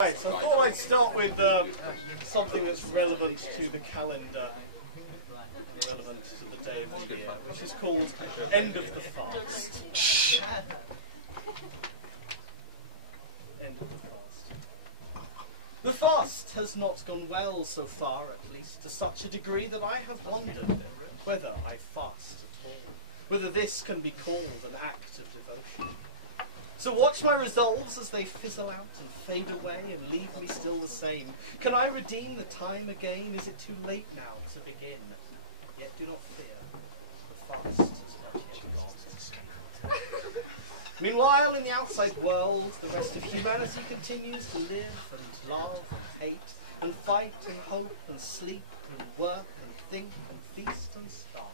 Right, so I thought I'd start with something that's relevant to the calendar, relevant to the day of the year, which is called End of the Fast. End of the Fast. The fast has not gone well so far, at least, to such a degree that I have wondered whether I fast at all, whether this can be called an act of devotion. So watch my resolves as they fizzle out and fade away and leave me still the same. Can I redeem the time again? Is it too late now to begin? Yet do not fear, the fast has not yet gone. Meanwhile, in the outside world, the rest of humanity continues to live and love and hate and fight and hope and sleep and work and think and feast and starve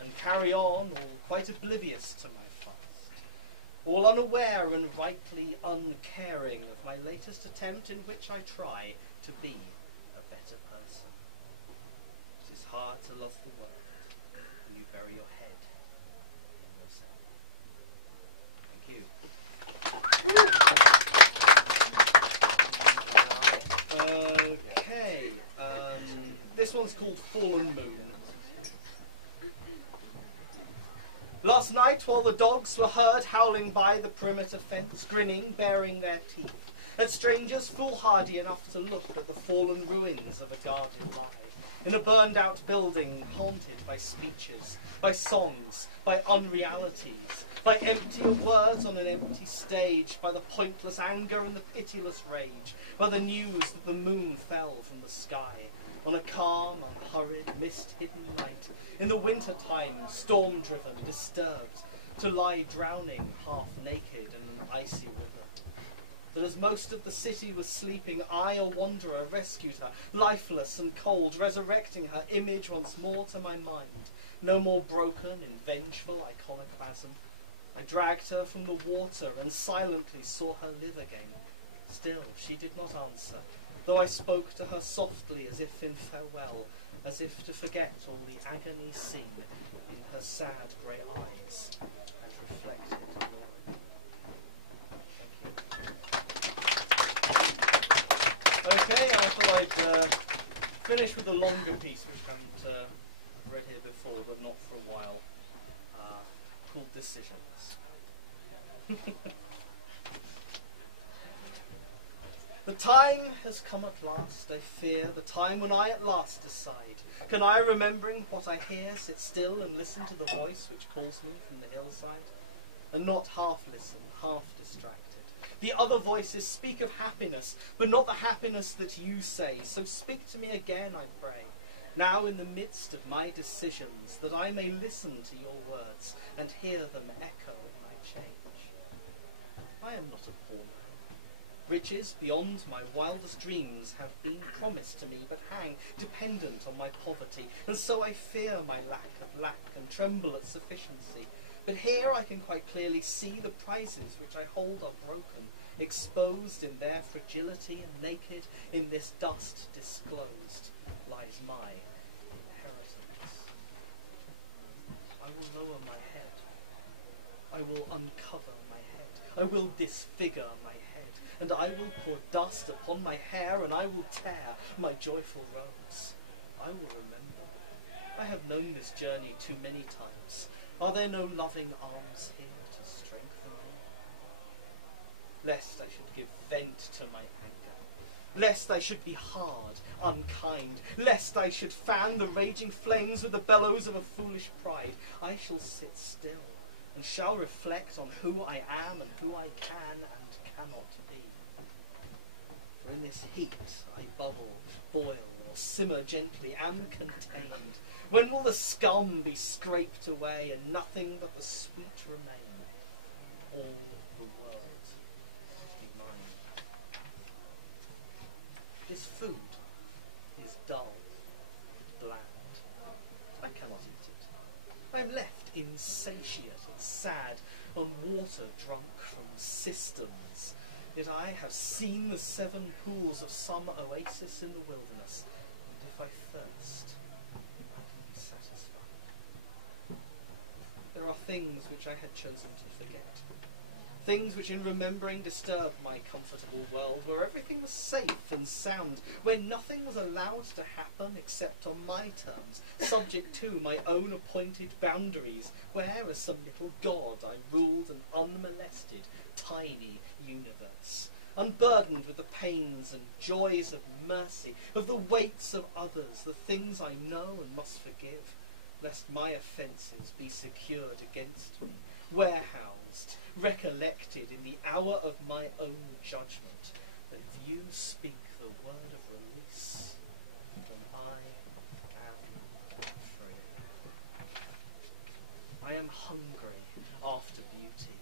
and carry on, all quite oblivious to my all unaware and rightly uncaring of my latest attempt in which I try to be a better person. It is hard to love the world when you bury your head in yourself. Thank you. Okay, this one's called Fallen Moon. Last night, while the dogs were heard howling by the perimeter fence, grinning, baring their teeth, at strangers foolhardy enough to look at the fallen ruins of a guarded lie, in a burned-out building haunted by speeches, by songs, by unrealities, by emptier words on an empty stage, by the pointless anger and the pitiless rage, by the news that the moon fell from the sky, on a calm, unhurried, mist-hidden night, in the winter-time, storm-driven, disturbed, to lie drowning, half-naked in an icy river. That as most of the city was sleeping, I, a wanderer, rescued her, lifeless and cold, resurrecting her image once more to my mind, no more broken in vengeful iconoclasm. I dragged her from the water and silently saw her live again. Still, she did not answer, though I spoke to her softly as if in farewell, as if to forget all the agony seen in her sad grey eyes and reflected in mine. Thank you. Okay, I thought I'd finish with a longer piece which I haven't read here before, but not for a while, called Decisions. The time has come at last, I fear, the time when I at last decide. Can I, remembering what I hear, sit still and listen to the voice which calls me from the hillside? And not half listen, half distracted. The other voices speak of happiness, but not the happiness that you say. So speak to me again, I pray, now in the midst of my decisions, that I may listen to your words and hear them echo in my change. I am not a poor man. Riches beyond my wildest dreams have been promised to me, but hang dependent on my poverty, and so I fear my lack of lack and tremble at sufficiency. But here I can quite clearly see the prizes which I hold are broken, exposed in their fragility, and naked in this dust disclosed lies my inheritance. I will lower my head. I will uncover my head. I will disfigure my head. And I will pour dust upon my hair, and I will tear my joyful robes. I will remember. I have known this journey too many times. Are there no loving arms here to strengthen me? Lest I should give vent to my anger, lest I should be hard, unkind, lest I should fan the raging flames with the bellows of a foolish pride, I shall sit still, and shall reflect on who I am and who I can and cannot be. For in this heat I bubble, boil, or simmer gently, am contained. When will the scum be scraped away, and nothing but the sweet remain? All the world be mine. This food is dull, bland. I cannot eat it. I am left insatiate and sad, on water drunk from cisterns. Yet I have seen the 7 pools of some oasis in the wilderness, and if I thirst, I can be satisfied. There are things which I had chosen to forget, things which in remembering disturb my comfortable world, where everything was safe and sound, where nothing was allowed to happen except on my terms, subject to my own appointed boundaries, where as some little god I ruled an unmolested, tiny universe, unburdened with the pains and joys of mercy, of the weights of others, the things I know and must forgive, lest my offences be secured against me, warehoused, recollected in the hour of my own judgment, that if you speak the word of release, then I am free. I am hungry after beauty,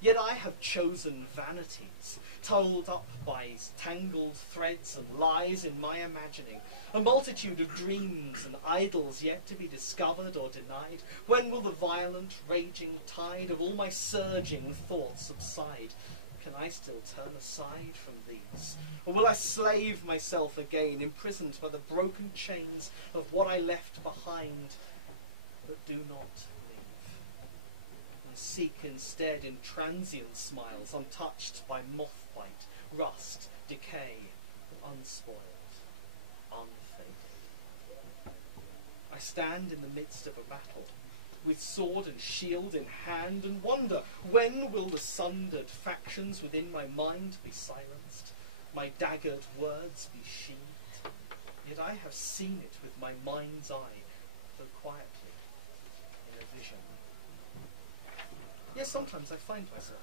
yet I have chosen vanities, told up by tangled threads and lies in my imagining, a multitude of dreams and idols yet to be discovered or denied. When will the violent, raging tide of all my surging thoughts subside? Can I still turn aside from these? Or will I slave myself again, imprisoned by the broken chains of what I left behind, but do not leave? And seek instead in transient smiles, untouched by moth bite, rust, decay, unspoiled, unfaded. I stand in the midst of a battle, with sword and shield in hand, and wonder, when will the sundered factions within my mind be silenced, my daggered words be sheathed? Yet I have seen it with my mind's eye, though quietly, in a vision. Yes, sometimes I find myself,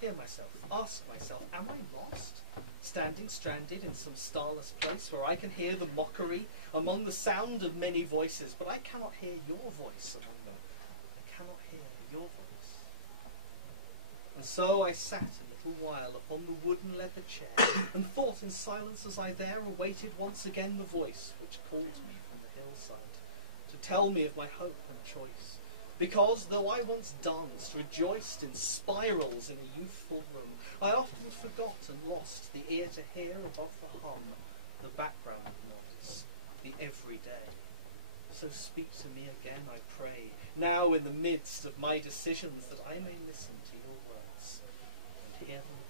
hear myself, ask myself, am I lost? Standing stranded in some starless place where I can hear the mockery among the sound of many voices, but I cannot hear your voice among them. I cannot hear your voice. And so I sat a little while upon the wooden leather chair, and thought in silence as I there awaited once again the voice which called me from the hillside, to tell me of my hope and choice. Because, though I once danced, rejoiced in spirals in a youthful room, I often forgot and lost the ear to hear above the hum, the background noise, the everyday. So speak to me again, I pray, now in the midst of my decisions, that I may listen to your words and hear them